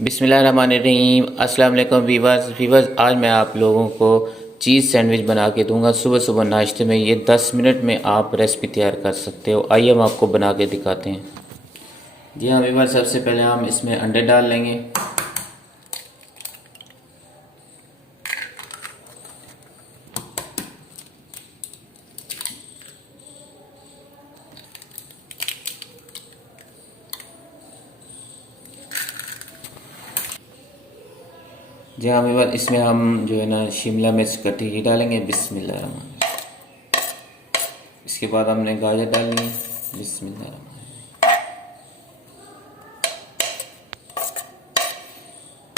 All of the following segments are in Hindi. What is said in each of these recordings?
बिस्मिल्लाहिर्रहमानिर्रहीम। अस्सलाम वालेकुम वीवर्स, आज मैं आप लोगों को चीज़ सैंडविच बना के दूंगा सुबह सुबह नाश्ते में। ये 10 मिनट में आप रेसिपी तैयार कर सकते हो। आइए हम आपको बना के दिखाते हैं। जी हाँ वीवर्स, सबसे पहले हम इसमें अंडे डाल लेंगे। जी हाँ वीवर, इसमें हम जो है ना शिमला मिर्च कटी हुई डालेंगे। बिस्मिल्लाह। इसके बाद हमने गाजर डालनी है। बिस्मिल्लाह।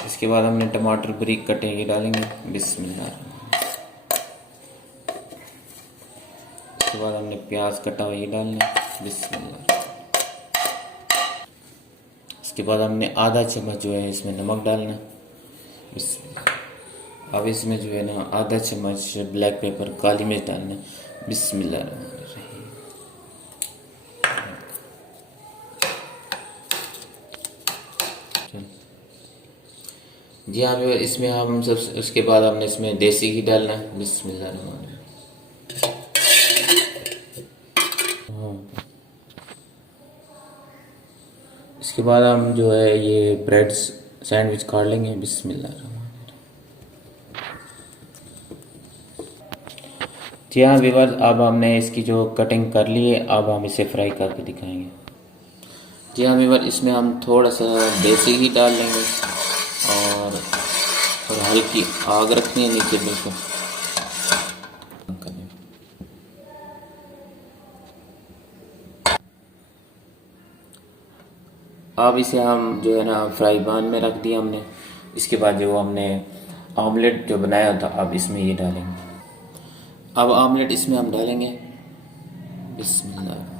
इसके बाद हमने टमाटर बारीक कटे हुए डालेंगे। बिस्मिल्लाह। इसके बाद हमने प्याज कटा हुआ ये डालना है। बिस्मिल्लाह। इसके बाद हमने आधा चम्मच जो है इसमें नमक डालना है। बिस्मिल्लाह। अब इसमें जो है ना आधा चम्मच ब्लैक पेपर काली मिर्च डालना है। बिस्मिल्लाह। जी हाँ व्यूअर, इसमें हम सब उसके बाद हमने इसमें देसी घी डालना है। बिस्मिल्लाह। इसके बाद हम जो है ये ब्रेड सैंडविच काट लेंगे। बिस्मिल्लाह। जी हाँ व्यूअर, अब हमने इसकी जो कटिंग कर ली है, अब हम इसे फ्राई करके दिखाएंगे। जी हाँ व्यूअर, इसमें हम थोड़ा सा देसी घी डाल लेंगे और हल्की आग रखनी है नीचे बिल्कुल। अब इसे हम जो है ना फ्राई पैन में रख दिया हमने। इसके बाद जो हमने ऑमलेट जो बनाया था, अब इसमें ये डालेंगे। अब ऑमलेट इसमें हम डालेंगे। बिस्मिल्लाह।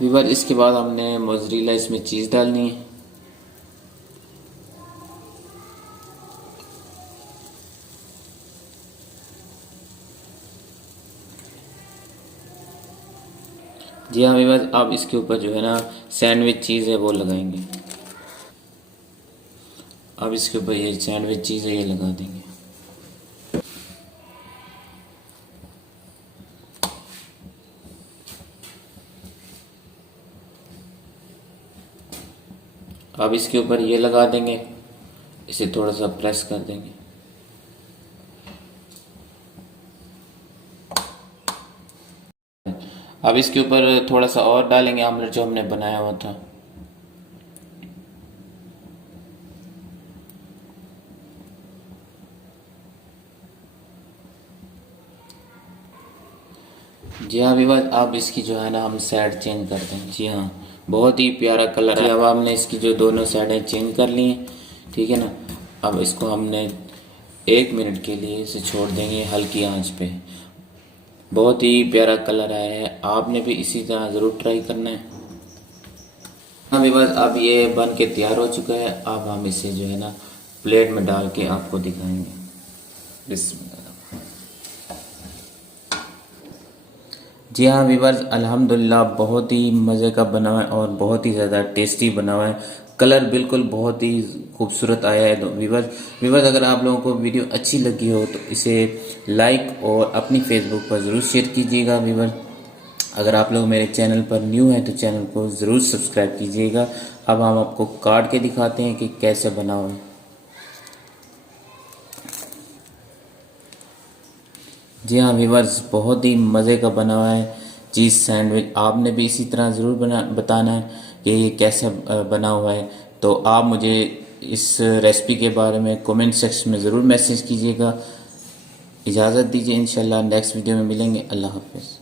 व्यूअर, इसके बाद हमने मोज़रेला इसमें चीज़ डालनी है। जी हाँ व्यूअर, अब इसके ऊपर जो है ना सैंडविच चीज़ है वो लगाएंगे। अब इसके ऊपर ये सैंडविच चीज़ है ये लगा देंगे। अब इसके ऊपर ये लगा देंगे, इसे थोड़ा सा प्रेस कर देंगे। अब इसके ऊपर थोड़ा सा और डालेंगे आमलेट जो हमने बनाया हुआ था। जी हाँ विवाद, अब इसकी जो है ना हम साइड चेंज कर दें। जी हाँ, बहुत ही प्यारा कलर है। अब हमने इसकी जो दोनों साइडें चेंज कर ली हैं, ठीक है ना। अब इसको हमने 1 मिनट के लिए इसे छोड़ देंगे हल्की आंच पे। बहुत ही प्यारा कलर आया है, आपने भी इसी तरह ज़रूर ट्राई करना है। हाँ विवाद, अब ये बन के तैयार हो चुका है। अब हम इसे जो है ना प्लेट में डाल के आपको दिखाएंगे। बिस्मिल्लाह। जी हाँ वीवर्स, अल्हम्दुलिल्लाह बहुत ही मज़े का बना हुआ है और बहुत ही ज़्यादा टेस्टी बना हुआ है। कलर बिल्कुल बहुत ही खूबसूरत आया है। तो वीवर्स अगर आप लोगों को वीडियो अच्छी लगी हो तो इसे लाइक और अपनी फेसबुक पर ज़रूर शेयर कीजिएगा। वीवर्स अगर आप लोग मेरे चैनल पर न्यू हैं तो चैनल को ज़रूर सब्सक्राइब कीजिएगा। अब हम आपको काट के दिखाते हैं कि कैसे बना हुआ है। जी हाँ व्यूवर्स, बहुत ही मज़े का बना हुआ है चीज़ सैंडविच। आपने भी इसी तरह ज़रूर बताना है कि ये कैसे बना हुआ है। तो आप मुझे इस रेसिपी के बारे में कमेंट सेक्शन में ज़रूर मैसेज कीजिएगा। इजाज़त दीजिए, इंशाल्लाह नेक्स्ट वीडियो में मिलेंगे। अल्लाह हाफ़िज़।